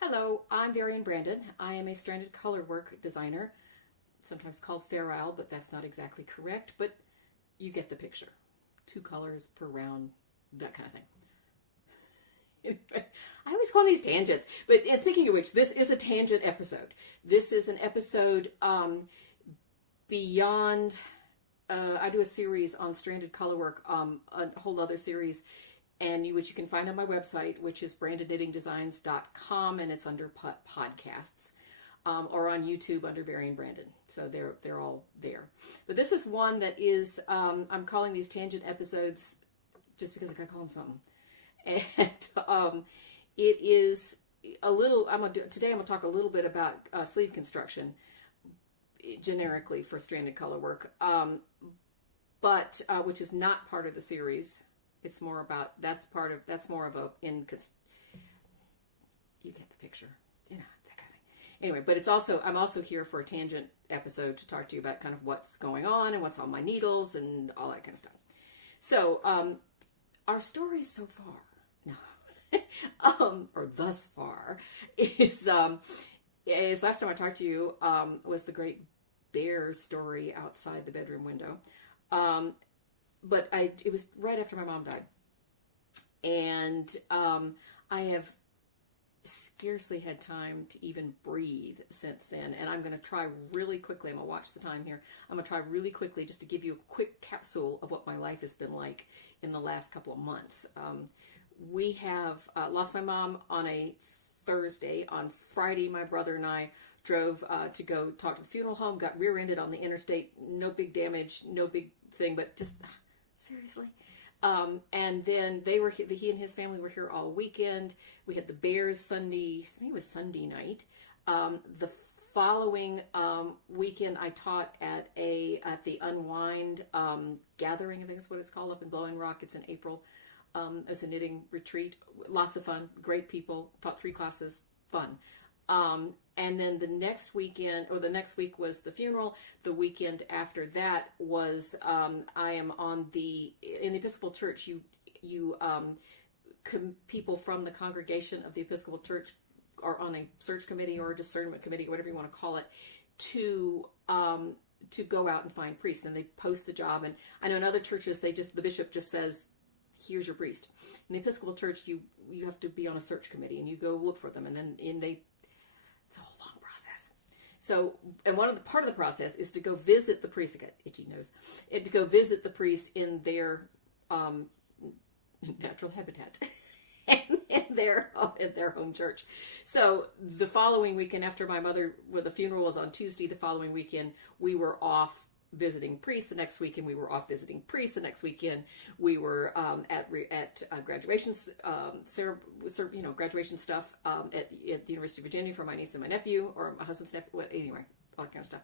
Hello, I'm Varian Brandon. I am a stranded colorwork designer, sometimes called Fair Isle, but that's not exactly correct, but you get the picture. 2 colors per round, that kind of thing. Anyway, I always call these tangents, but and speaking of which, this is a tangent episode. This is an episode beyond, I do a series on stranded colorwork, a whole other series, and which you can find on my website, which is brandedknittingdesigns.com, and it's under podcasts, or on YouTube under Varian Brandon. So they're all there. But this is one that is, I'm calling these tangent episodes just because I gotta call them something. And it is a little, today I'm gonna talk a little bit about sleeve construction, generically for stranded colorwork, but which is not part of the series. It's more about, that's more of a, you get the picture. Yeah, that kind of thing. Anyway, but it's also, I'm also here for a tangent episode to talk to you about kind of what's going on and what's on my needles and all that kind of stuff. So, our story so far, or thus far, is last time I talked to you, was the great bear story outside the bedroom window. But it was right after my mom died. And I have scarcely had time to even breathe since then. And I'm going to try really quickly, I'm going to watch the time here. I'm going to try really quickly just to give you a quick capsule of what my life has been like in the last couple of months. We have lost my mom on a Thursday. On Friday, my brother and I drove to go talk to the funeral home, got rear-ended on the interstate. No big damage, no big thing, but just seriously. And then they were he and his family were here all weekend. We had the Bears Sunday, I think it was Sunday night. The following weekend, I taught at the Unwind gathering, I think is what it's called, up in Blowing Rock. It's in April. It's a knitting retreat. Lots of fun. Great people. Taught 3 classes. Fun. And then the next weekend, or the next week was the funeral. The weekend after that was, I am in the Episcopal Church, people from the congregation of the Episcopal Church are on a search committee or a discernment committee, or whatever you want to call it, to go out and find priests. And they post the job. And I know in other churches, the bishop just says, here's your priest. In the Episcopal Church, you have to be on a search committee, and you go look for them, and then it's a whole long process. So, and part of the process is to go visit the priest. I got itchy nose. And to go visit the priest in their natural habitat, in their home church. So the following weekend, after my mother, the funeral was on Tuesday, the following weekend we were off visiting priests. The next weekend we were off visiting priests. The next weekend we were at graduation graduation stuff at the University of Virginia for my niece and my nephew, or my husband's nephew. Anyway, all that kind of stuff.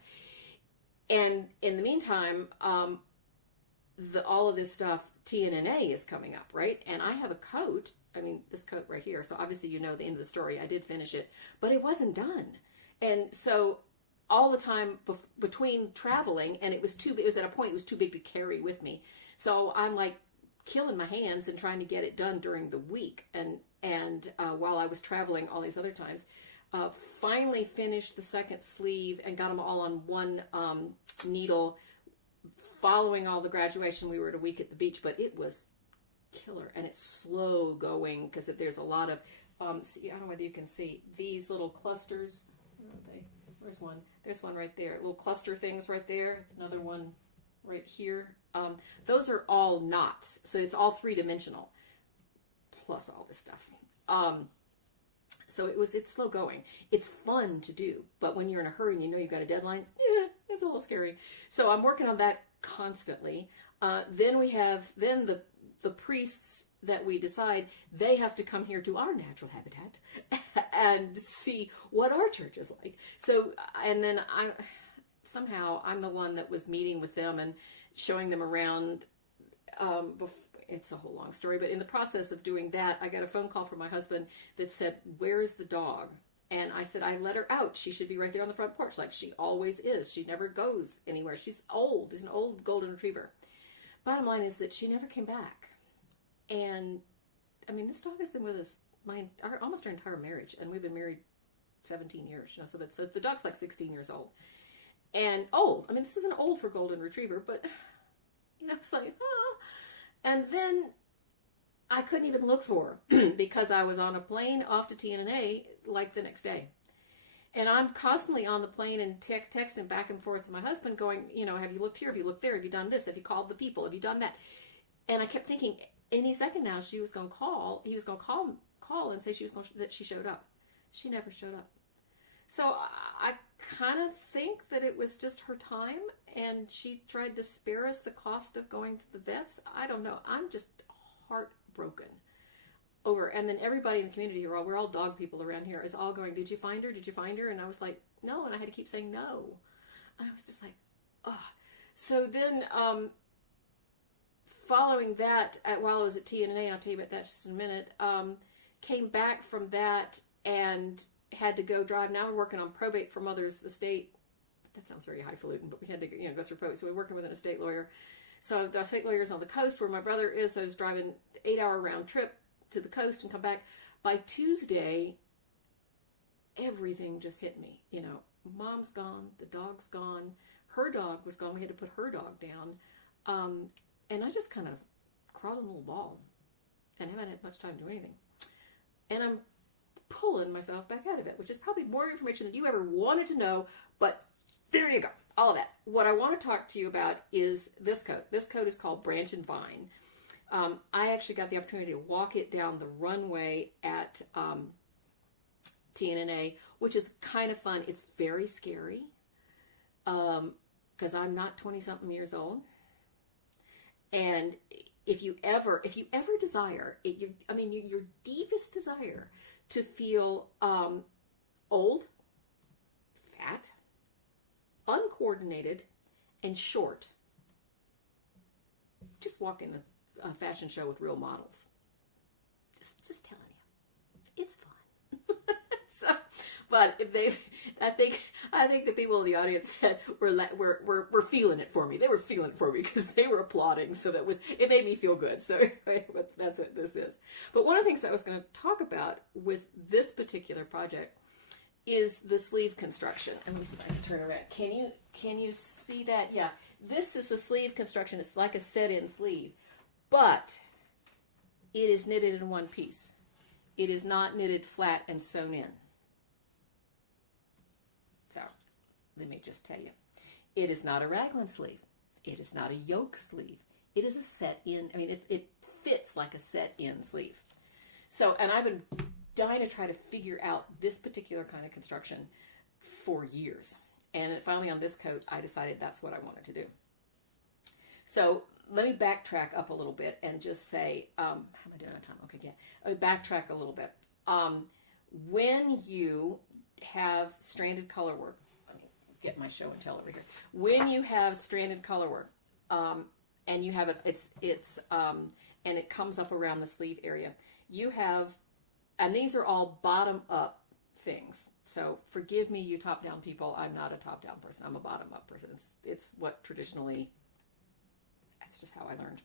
And in the meantime, all of this stuff, TNNA is coming up, right? And I have a coat. I mean, this coat right here. So obviously, the end of the story. I did finish it, but it wasn't done, and so all the time between traveling, and it was at a point it was too big to carry with me. So I'm like killing my hands and trying to get it done during the week. And while I was traveling all these other times, finally finished the second sleeve and got them all on one needle. Following all the graduation, we were at a week at the beach, but it was killer, and it's slow going because there's a lot of, I don't know whether you can see these little clusters. Where are they? Where's one? There's one right there. Little cluster things right there. There's another one right here. Those are all knots. So it's all 3-dimensional. Plus all this stuff. So it's slow going. It's fun to do. But when you're in a hurry and you know you've got a deadline, it's a little scary. So I'm working on that constantly. Then we have, the priests that we decide they have to come here to our natural habitat and see what our church is like. So, and then I'm the one that was meeting with them and showing them around. It's a whole long story, but in the process of doing that, I got a phone call from my husband that said, "Where is the dog?" And I said, "I let her out. She should be right there on the front porch, like she always is. She never goes anywhere. She's old. She's an old golden retriever." Bottom line is that she never came back. And I mean, this dog has been with us almost our entire marriage, and we've been married 17 years. You know, so the dog's like 16 years old and old. I mean, this isn't old for golden retriever, but you know, it's like, oh. And then I couldn't even look for her because I was on a plane off to TNA like the next day. And I'm constantly on the plane and texting back and forth to my husband going, you know, have you looked here? Have you looked there? Have you done this? Have you called the people? Have you done that? And I kept thinking, any second now he was going to call and say that she showed up. She never showed up. So I kind of think that it was just her time and she tried to spare us the cost of going to the vets. I don't know. I'm just heartbroken over. And then everybody in the community, we're all dog people around here, is all going, did you find her? Did you find her? And I was like, no. And I had to keep saying no. And I was just like, oh. So then following that, while I was at TNA, and I'll tell you about that just in a minute, came back from that and had to go drive. Now we're working on probate for mother's estate. That sounds very highfalutin, but we had to go through probate. So we're working with an estate lawyer. So the estate lawyer's on the coast where my brother is. So I was driving 8-hour round trip to the coast and come back. By Tuesday, everything just hit me. You know, mom's gone, the dog's gone, her dog was gone. We had to put her dog down. And I just kind of crawled in a little ball and haven't had much time to do anything. And I'm pulling myself back out of it, which is probably more information than you ever wanted to know, but there you go. All of that. What I want to talk to you about is this coat. This coat is called Branch and Vine. I actually got the opportunity to walk it down the runway at TNNA, which is kind of fun. It's very scary because I'm not 20-something years old. And if you ever desire, your deepest desire to feel old, fat, uncoordinated, and short, just walk in a fashion show with real models. Just telling you, it's fun. So, but if I think the people in the audience said were feeling it for me. They were feeling it for me because they were applauding. So it made me feel good. So anyway, that's what this is. But one of the things I was going to talk about with this particular project is the sleeve construction. And let me see if I can turn around. Can you see that? Yeah, this is a sleeve construction. It's like a set-in sleeve, but it is knitted in one piece. It is not knitted flat and sewn in. So, let me just tell you. It is not a raglan sleeve. It is not a yoke sleeve. It is a set-in. I mean, it fits like a set-in sleeve. So, and I've been dying to try to figure out this particular kind of construction for years. And finally on this coat, I decided that's what I wanted to do. So, let me backtrack up a little bit and just say, how am I doing on time? Okay, yeah. Let me backtrack a little bit. When you have stranded color work, let me get my show and tell over here. When you have stranded color work, and you have it, and it comes up around the sleeve area, you have, and these are all bottom up things. So forgive me, you top down people. I'm not a top down person. I'm a bottom up person. It's what traditionally. That's just how I learned.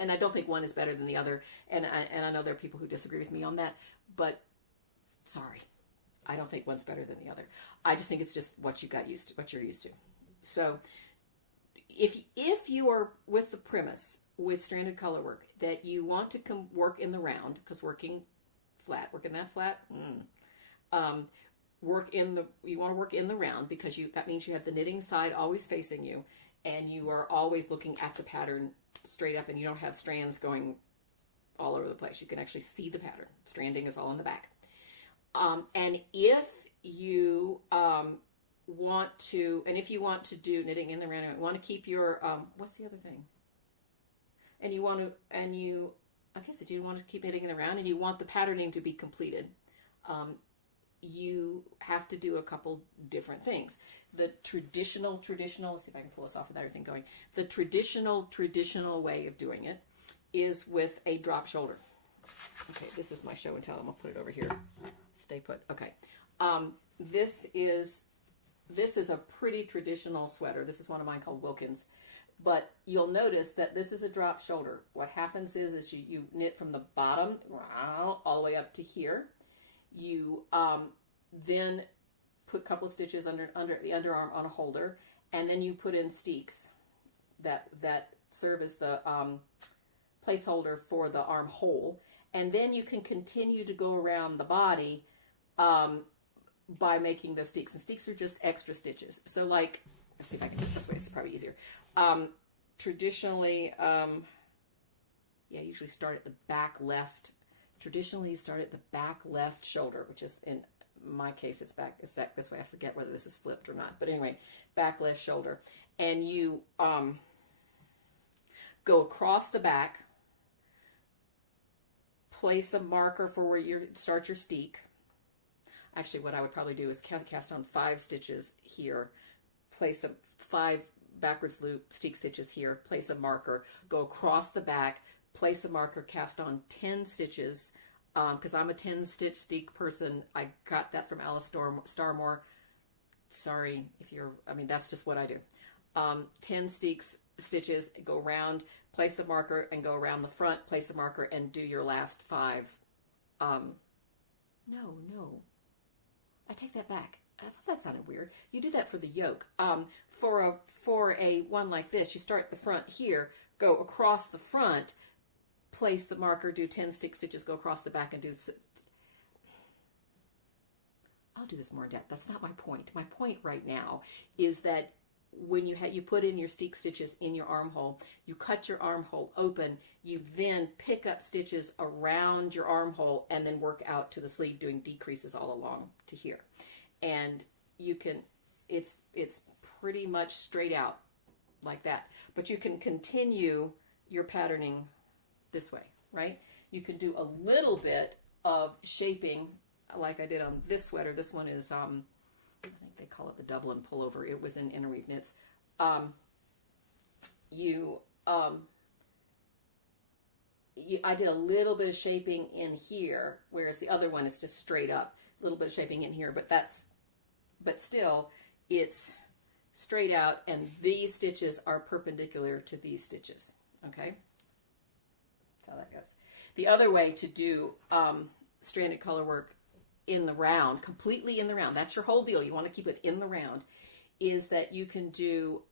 And I don't think one is better than the other. And I know there are people who disagree with me on that. But sorry, I don't think one's better than the other. I just think it's just what you got used to, what you're used to. So if you are with the premise with stranded color work that you want to work in the round, because working that flat, you want to work in the round because that means you have the knitting side always facing you. And you are always looking at the pattern straight up, and you don't have strands going all over the place. You can actually see the pattern. Stranding is all in the back. And if you want to do knitting in the round, you want to keep your what's the other thing? And you want to keep knitting in the round, and you want the patterning to be completed. You have to do a couple different things. The traditional, let's see if I can pull this off without everything going. The traditional way of doing it is with a drop shoulder. Okay, this is my show and tell. I'm going to put it over here. Stay put. Okay. This is a pretty traditional sweater. This is one of mine called Wilkins. But you'll notice that this is a drop shoulder. What happens is you knit from the bottom all the way up to here. You then put a couple of stitches under the underarm on a holder, and then you put in steeks that serve as the placeholder for the armhole. And then you can continue to go around the body by making those steeks. And steeks are just extra stitches. So like, let's see if I can do it this way. It's probably easier. Traditionally, usually start at the back left. Traditionally, you start at the back left shoulder, which is, in my case, it's back this way. I forget whether this is flipped or not. But anyway, back left shoulder. And you go across the back, place a marker for where you start your steek. Actually, what I would probably do is cast on 5 stitches here, place 5 backwards loop steek stitches here, place a marker, go across the back, place a marker, cast on 10 stitches, because I'm a 10-stitch steek person. I got that from Alice Starmore. Sorry if you're, that's just what I do. 10 stitches, go around, place a marker, and go around the front, place a marker, and do your last 5. No. I take that back. I thought that sounded weird. You do that for the yoke. For a one like this, you start at the front here, go across the front, place the marker, do 10 stick stitches, go across the back, and do. I'll do this more in depth. That's not my point. My point right now is that when you put in your steek stitches in your armhole, you cut your armhole open, you then pick up stitches around your armhole and then work out to the sleeve, doing decreases all along to here. And you can, it's pretty much straight out like that. But you can continue your patterning this way, right? You can do a little bit of shaping like I did on this sweater. This one is, I think they call it the Dublin Pullover. It was in Interweave Knits. I did a little bit of shaping in here, whereas the other one is just straight up. A little bit of shaping in here, but still, it's straight out, and these stitches are perpendicular to these stitches. Okay, that's how that goes. The other way to do stranded colorwork in the round, completely in the round, that's your whole deal, you want to keep it in the round, is that you can do,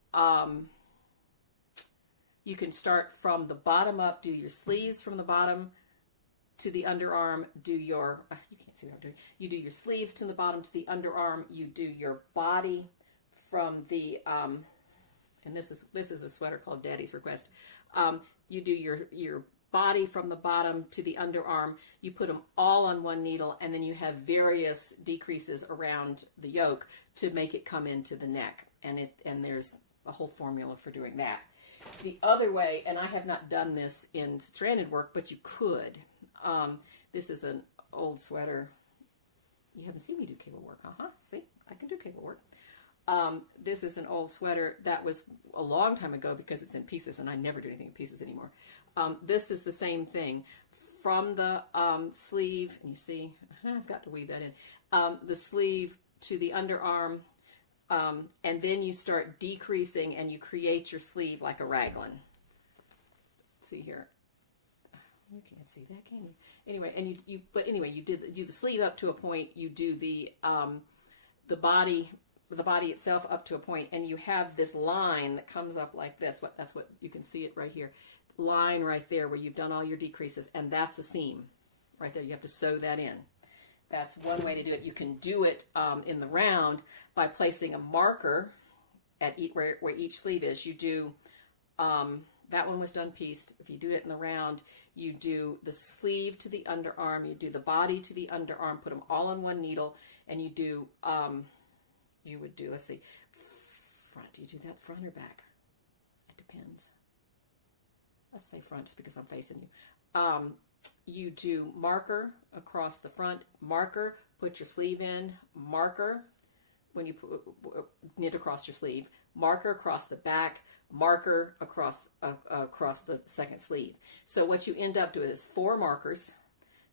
you can start from the bottom up, do your sleeves from the bottom to the underarm, do your, you can't see what I'm doing, you do your sleeves to the bottom to the underarm, you do your body from the, and this is a sweater called Daddy's Request, you do your body from the bottom to the underarm, you put them all on one needle, and then you have various decreases around the yoke to make it come into the neck, and there's a whole formula for doing that. The other way, and I have not done this in stranded work, but you could. This is an old sweater. You haven't seen me do cable work, See, I can do cable work. This is an old sweater that was a long time ago because it's in pieces, and I never do anything in pieces anymore. This is the same thing. From the sleeve, and you see, I've got to weave that in, the sleeve to the underarm, and then you start decreasing and you create your sleeve like a raglan. See here. You can't see that, can you? Anyway, and you do the sleeve up to a point, you do the body itself up to a point, and you have this line that comes up like this. That's what you can see it right here. Line right there where you've done all your decreases, and that's a seam right there. You have to sew that in. That's one way to do it. You can do it in the round by placing a marker at where each sleeve is. You do, that one was done pieced. If you do it in the round, you do the sleeve to the underarm, you do the body to the underarm, put them all on one needle, and you do, you would do, let's see, front. Do you do that front or back? It depends. Let's say front just because I'm facing you. You do marker across the front, marker, put your sleeve in, marker, when you knit across your sleeve, marker across the back, marker across the second sleeve. So what you end up doing is 4 markers,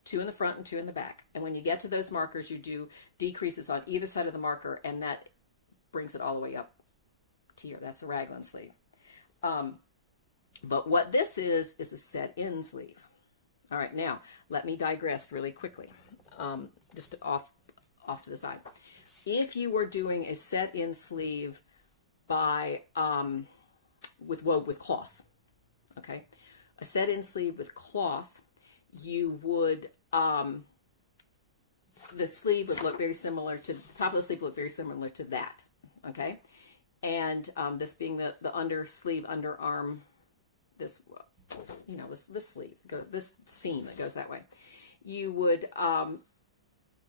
2 in the front and 2 in the back. And when you get to those markers, you do decreases on either side of the marker, and that brings it all the way up to here. That's a raglan sleeve. But what this is the set-in sleeve. All right, now let me digress really quickly, just off to the side. If you were doing a set-in sleeve by wove with cloth, okay, a set-in sleeve with cloth, you would the sleeve would look very similar to the top of the sleeve would look very similar to that, okay, and this being the under sleeve, underarm. This, you know, this sleeve, this seam that goes that way. You would,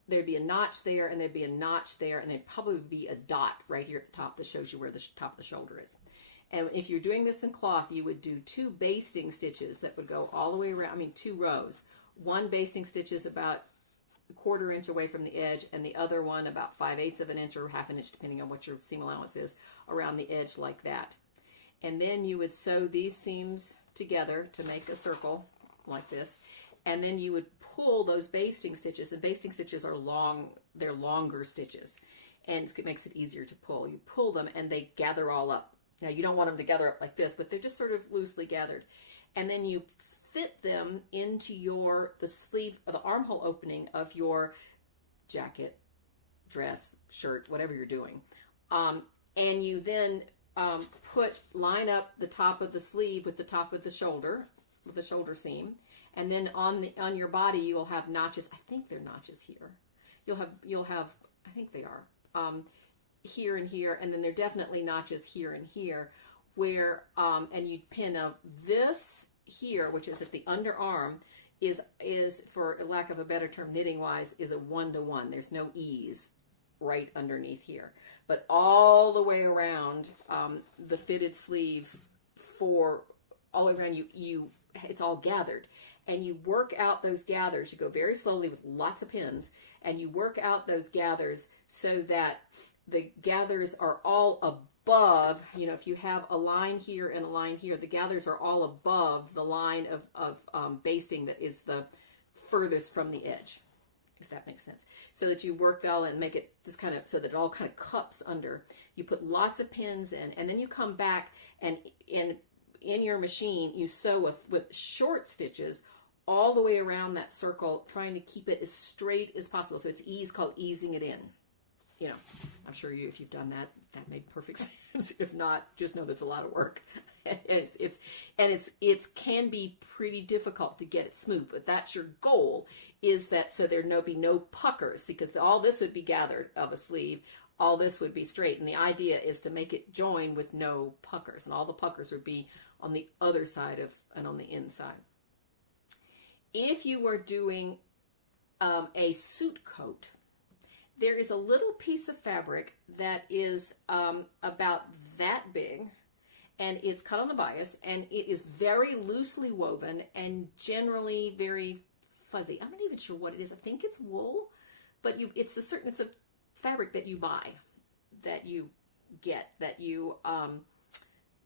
there'd be a notch there, and there'd be a notch there, and there'd probably be a dot right here at the top that shows you where the top of the shoulder is. And if you're doing this in cloth, you would do 2 basting stitches that would go all the way around, 2 rows. One basting stitch is about 1/4 inch away from the edge, and the other one about 5/8 of an inch or 1/2 inch, depending on what your seam allowance is, around the edge like that. And then you would sew these seams together to make a circle like this. And then you would pull those basting stitches. And basting stitches are long, they're longer stitches. And it makes it easier to pull. You pull them and they gather all up. Now you don't want them to gather up like this, but they're just sort of loosely gathered. And then you fit them into the sleeve, or the armhole opening of your jacket, dress, shirt, whatever you're doing. And you then line up the top of the sleeve with the top of the shoulder, with the shoulder seam, and then on your body you will have notches. I think they're notches here. You'll have I think they are here and here, and then there are definitely notches here and here, where and you pin this here, which is at the underarm, is for lack of a better term, knitting wise, is a 1-to-1. There's no ease right underneath here, but all the way around the fitted sleeve, for all the way around you it's all gathered, and you work out those gathers. You go very slowly with lots of pins, and you work out those gathers so that the gathers are all above. You know, if you have a line here and a line here, the gathers are all above the line of basting that is the furthest from the edge, if that makes sense. So that you work all and make it just kind of so that it all kind of cups under. You put lots of pins in, and then you come back and in your machine you sew with short stitches all the way around that circle, trying to keep it as straight as possible. So it's called easing it in. You know, I'm sure if you've done that, that made perfect sense. If not, just know that's a lot of work. It can be pretty difficult to get it smooth, but that's your goal, is that so there be no puckers, because all this would be gathered of a sleeve, all this would be straight, and the idea is to make it join with no puckers, and all the puckers would be on the other side and on the inside. If you are doing a suit coat, there is a little piece of fabric that is about that big, and it's cut on the bias, and it is very loosely woven and generally very fuzzy. I'm not even sure what it is. I think it's wool, but it's a fabric that you buy, that you get, that you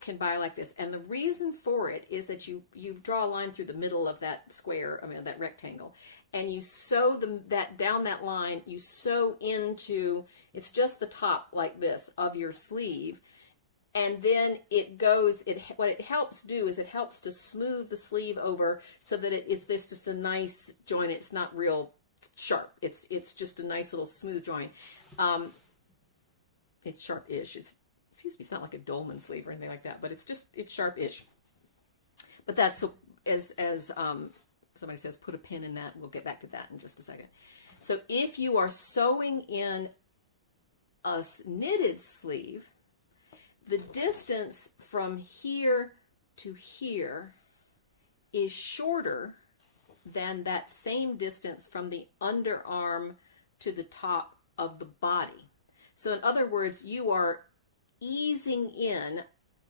can buy like this. And the reason for it is that you draw a line through the middle of that square, that rectangle, and you sew down that line. You sew into, it's just the top like this of your sleeve, and then it goes, what it helps do is it helps to smooth the sleeve over so that it's just a nice joint. It's not real sharp. It's just a nice little smooth joint. It's sharp-ish. It's not like a dolman sleeve or anything like that, but it's sharp-ish. But that's, as somebody says, put a pin in that. We'll get back to that in just a second. So if you are sewing in a knitted sleeve, the distance from here to here is shorter than that same distance from the underarm to the top of the body. So in other words, you are easing in,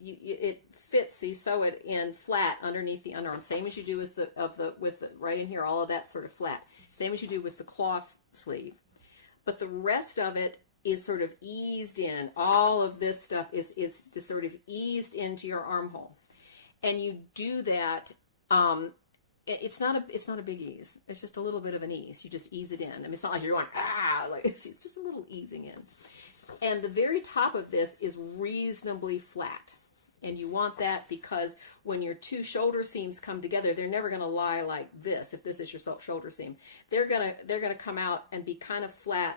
it fits, so you sew it in flat underneath the underarm, same as you do right in here, all of that sort of flat, same as you do with the cloth sleeve. But the rest of it is sort of eased in. All of this stuff is just sort of eased into your armhole, and you do that. It's not a big ease. It's just a little bit of an ease. You just ease it in. It's not like you're going like it's just a little easing in. And the very top of this is reasonably flat. And you want that because when your two shoulder seams come together, they're never going to lie like this. If this is your shoulder seam, they're gonna come out and be kind of flat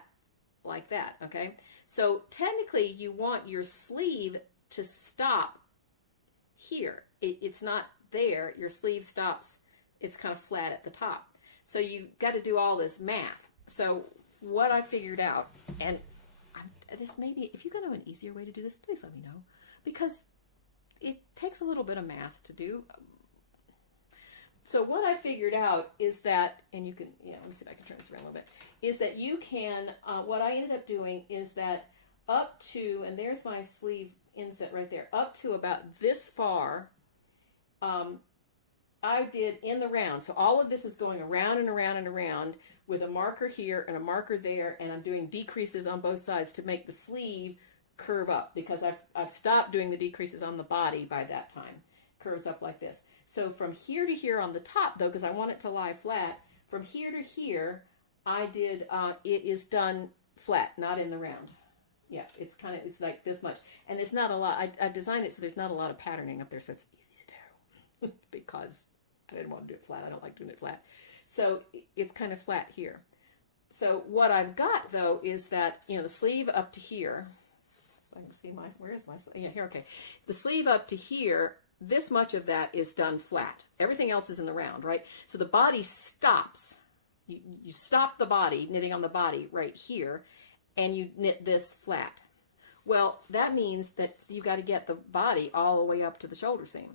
like that. Okay, so technically you want your sleeve to stop here. It's not there. Your sleeve stops. It's kind of flat at the top. So you got to do all this math. So what I figured out, and this maybe, if you know an easier way to do this, please let me know, because it takes a little bit of math to do. So what I figured out is that, and you can, let me see if I can turn this around a little bit, is that you can, what I ended up doing is that up to, and there's my sleeve inset right there, up to about this far, I did in the round. So all of this is going around and around and around with a marker here and a marker there, and I'm doing decreases on both sides to make the sleeve curve up, because I've stopped doing the decreases on the body by that time. Curves up like this. So from here to here on the top, though, because I want it to lie flat, from here to here, I did, it is done flat, not in the round. Yeah, it's like this much. And there's not a lot, I designed it so there's not a lot of patterning up there, so it's easy to do. Because I didn't want to do it flat. I don't like doing it flat. So it's kind of flat here. So what I've got, though, is that, the sleeve up to here, I can see where's my, yeah, here, okay. The sleeve up to here, this much of that is done flat. Everything else is in the round, right? So the body stops. You stop the body, knitting on the body right here, and you knit this flat. Well, that means that you got to get the body all the way up to the shoulder seam.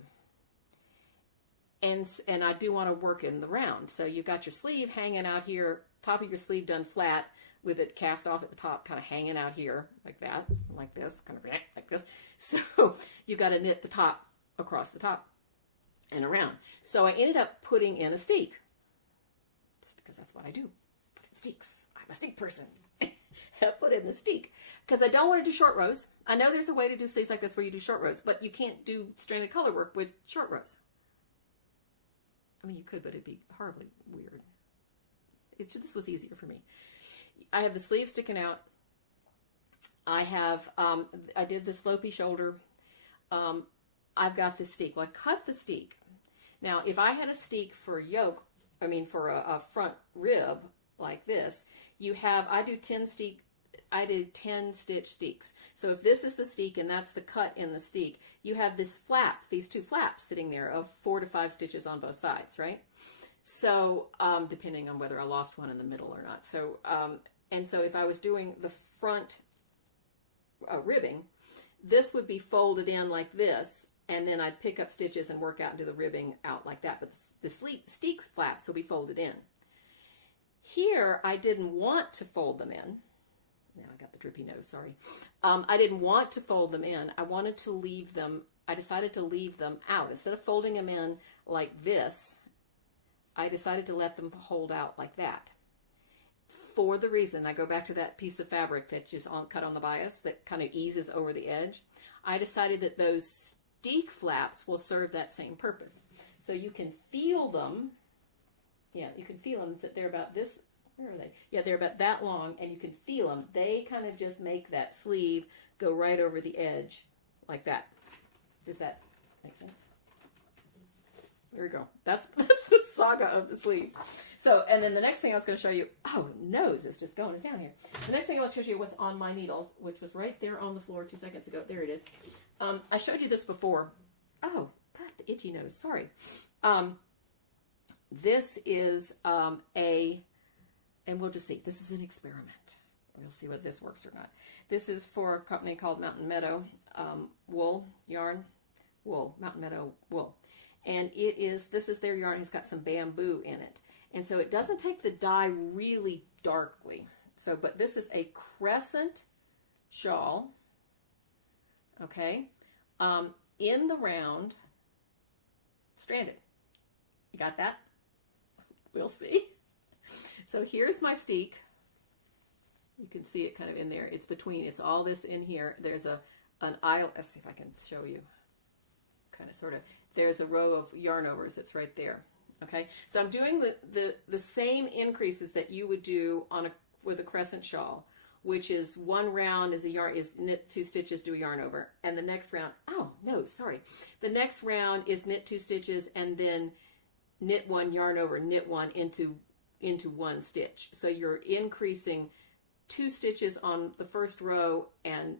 And I do want to work in the round. So you've got your sleeve hanging out here, top of your sleeve done flat, with it cast off at the top, kind of hanging out here like that, like this, kind of like this. So you got to knit the top across the top and around. So I ended up putting in a steek, just because that's what I do. Put in steeks. I'm a steek person. I put in the steek because I don't want to do short rows. I know there's a way to do sleeves like this where you do short rows, but you can't do stranded color work with short rows. I mean, you could, but it'd be horribly weird. This was easier for me. I have the sleeve sticking out. I have, I did the slopey shoulder. I've got the steek. Well, I cut the steek. Now, if I had a steek for yoke, for a front rib like this, I do 10 stitch steeks. So if this is the steek and that's the cut in the steek, you have this flap, these two flaps sitting there of 4 to 5 stitches on both sides, right? So depending on whether I lost one in the middle or not. So and so if I was doing the front ribbing, this would be folded in like this, and then I'd pick up stitches and work out and do the ribbing out like that. But the steek flaps will be folded in. Here, I didn't want to fold them in. Now I got the drippy nose, sorry. I didn't want to fold them in. I wanted to leave them, I decided to leave them out. Instead of folding them in like this, I decided to let them hold out like that. For the reason, I go back to that piece of fabric that is cut on the bias that kind of eases over the edge. I decided that those steek flaps will serve that same purpose. So you can feel them. Yeah, you can feel them. They're about this. Where are they? Yeah, they're about that long, and you can feel them. They kind of just make that sleeve go right over the edge like that. Does that make sense? There we go. That's the saga of the sleeve. So, and then the next thing I was going to show you, nose is just going to town here. The next thing I want to show you what's on my needles, which was right there on the floor 2 seconds ago. There it is. I showed you this before. Oh, God, the itchy nose. Sorry. This is and we'll just see. This is an experiment. We'll see whether this works or not. This is for a company called Mountain Meadow wool yarn. Mountain Meadow wool. And this is their yarn. It's got some bamboo in it. And so it doesn't take the dye really darkly. So, but this is a crescent shawl. Okay. In the round, stranded. You got that? We'll see. So here's my steek. You can see it kind of in there. It's all this in here. There's an aisle. Let's see if I can show you. Kind of, sort of. There's a row of yarn overs that's right there. Okay, so I'm doing the same increases that you would do with a crescent shawl which is one round is knit 2 stitches, do a yarn over, and the next round, the next round is knit 2 stitches and then knit 1, yarn over, knit 1 into 1 stitch. So you're increasing 2 stitches on the first row and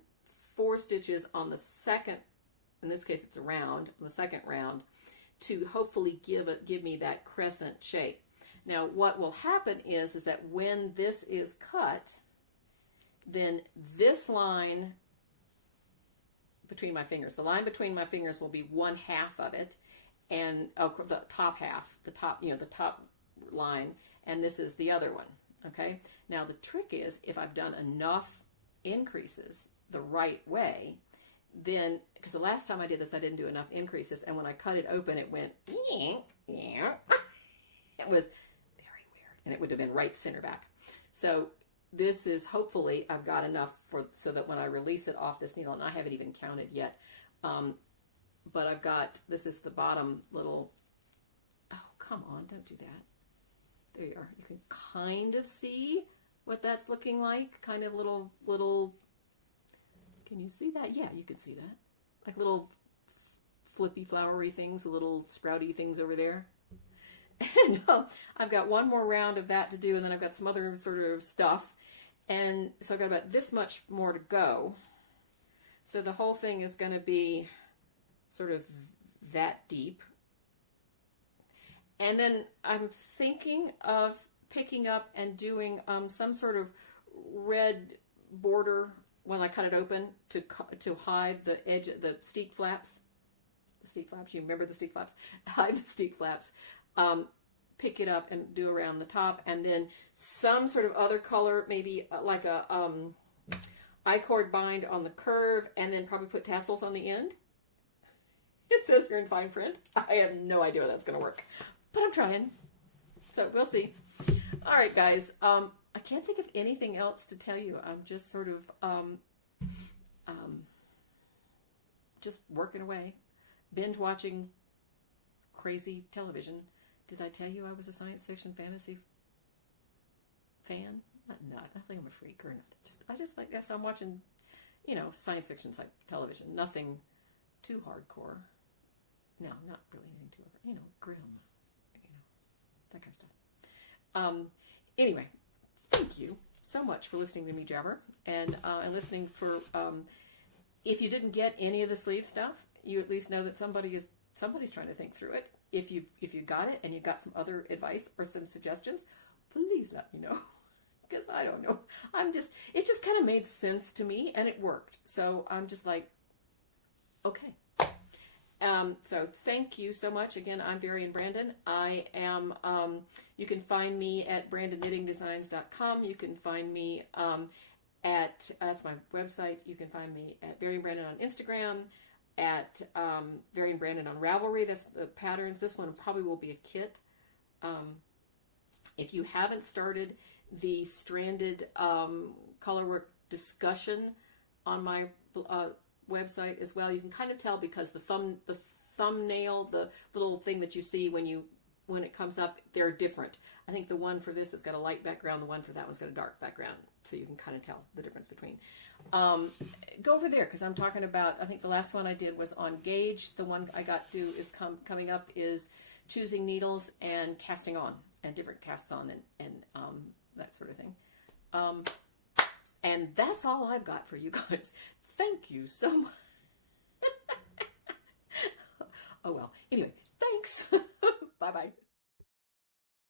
4 stitches on the second, in this case it's a round, on the second round, to hopefully give me that crescent shape. Now what will happen is that when this is cut, then this line between my fingers, the line between my fingers will be 1/2 of it, and the top half, the top line, and this is the other one. Okay, now the trick is, if I've done enough increases the right way, then, because the last time I did this I didn't do enough increases, and when I cut it open it went it was very weird, and it would have been right center back. So this is, hopefully I've got enough so that when I release it off this needle, and I haven't even counted yet, but I've got, this is the bottom little, oh come on, don't do that. There you are. You can kind of see what that's looking like. Kind of little, can you see that? Yeah, you can see that. Like little flippy flowery things, little sprouty things over there. And I've got one more round of that to do, and then I've got some other sort of stuff. And so I've got about this much more to go. So the whole thing is going to be sort of that deep. And then I'm thinking of picking up and doing some sort of red border when I cut it open to hide the edge, the steek flaps. The steek flaps, you remember the steek flaps? Hide the steek flaps. Pick it up and do around the top, and then some sort of other color, maybe like a I-cord bind on the curve, and then probably put tassels on the end. It says here in fine print. I have no idea how that's going to work, but I'm trying. So we'll see. All right, guys. I can't think of anything else to tell you. I'm just sort of just working away, binge watching crazy television. Did I tell you I was a science fiction fantasy fan? Not. I think I'm a freak or not. I just like, yes, I'm watching, science fiction type television. Nothing too hardcore. No, not really anything too, grim, that kind of stuff. Anyway, thank you so much for listening to me jabber, and listening for, if you didn't get any of the sleeve stuff, you at least know that somebody's trying to think through it. If you got it and you got some other advice or some suggestions, please let me know, because I don't know. It just kind of made sense to me, and it worked. So I'm just like, okay. So thank you so much. Again, I'm Varian Brandon. I am, you can find me at brandonknittingdesigns.com. You can find me that's my website. You can find me at Varian Brandon on Instagram, at Varian Brandon on Ravelry. That's the patterns. This one probably will be a kit. If you haven't started the Stranded Colorwork Discussion on my website as well, you can kind of tell because the thumbnail, the little thing that you see when it comes up, they're different. I think the one for this has got a light background, the one for that one's got a dark background, so you can kind of tell the difference between. Go over there, because I'm talking about, I think the last one I did was on gauge. The one I got to do is coming up is choosing needles and casting on, and different casts on, and that sort of thing. And that's all I've got for you guys. Thank you so much. Oh well. Anyway, thanks. Bye-bye.